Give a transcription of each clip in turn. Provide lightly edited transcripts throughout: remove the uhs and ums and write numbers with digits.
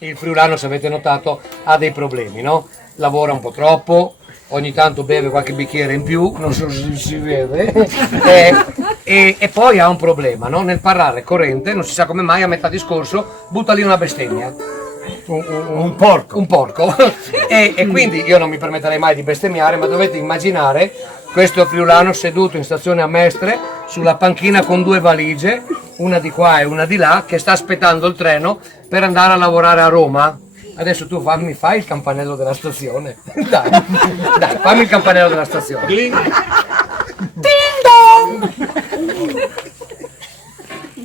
il friulano, se avete notato, ha dei problemi, no? Lavora un po' troppo, ogni tanto beve qualche bicchiere in più, non so se si vede, e poi ha un problema, no? Nel parlare corrente, non si sa come mai, a metà discorso butta lì una bestemmia. Un porco. Un porco. E quindi io non mi permetterei mai di bestemmiare, ma dovete immaginare questo friulano seduto in stazione a Mestre sulla panchina con due valigie, una di qua e una di là, che sta aspettando il treno per andare a lavorare a Roma. Adesso tu fai il campanello della stazione. Dai, fammi il campanello della stazione. Ding dong!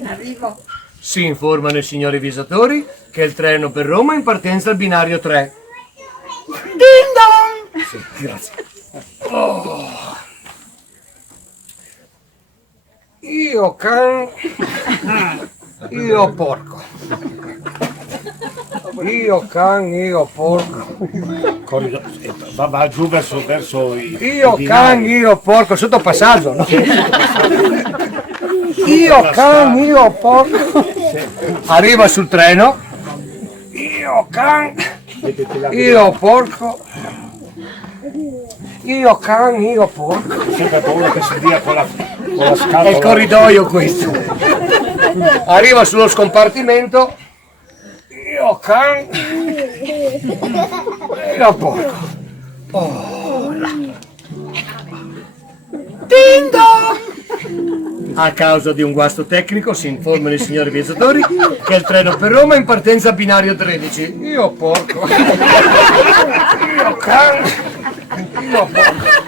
Arrivo. Si informano i signori viaggiatori che il treno per Roma è in partenza al binario 3. Ding dong! Sì, grazie. Oh. Io can... Io porco. Io can, io porco. Va giù verso io can, io porco, sotto passaggio, no? Io can, io porco. Arriva sul treno. Io can, io porco. Io can, io porco. Sempre paura che si dia con la scatola. È il corridoio questo. Arriva sullo scompartimento. Io can, io porco. Oh. Ding dong! A causa di un guasto tecnico si informano i signori viaggiatori che il treno per Roma è in partenza binario 13. Io porco. Io can, io porco.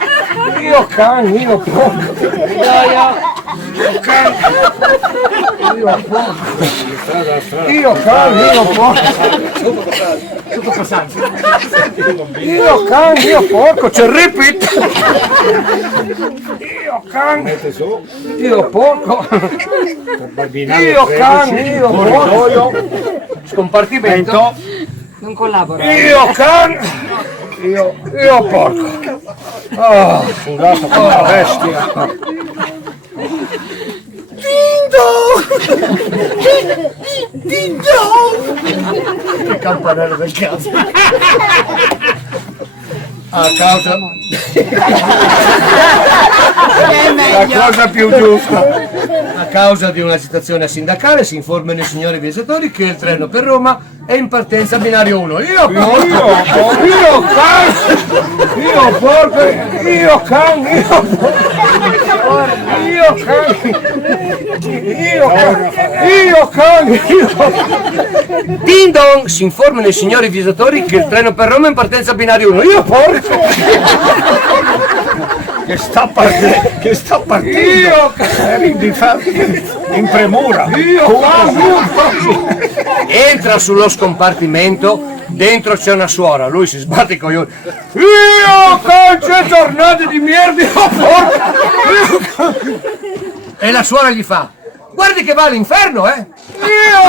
Io can, io porco. Io can, io porco. Io can, io porco. Tutto passaggio. Io can, io porco. C'è il repeat. Io can, io porco. Io can, io porco. Scompartimento. Non collabora. Io can, io porco. Oh, Sudato come una bestia. Ding dong! Che campanello del cazzo! A causa... La cosa più giusta! A causa di un'agitazione sindacale si informano i signori viaggiatori che il treno per Roma è in partenza binario 1. Io can, io porco, io can, Ding dong! Si informano i signori viaggiatori che il treno per Roma è in partenza binario 1. Io porco! Che sta partendo! Io in premura! Entra sullo scompartimento, dentro c'è una suora, lui si sbatte i coglioni. Io c'è tornate di merda! Io porco! E la suora gli fa: guardi che va all'inferno, eh! Io!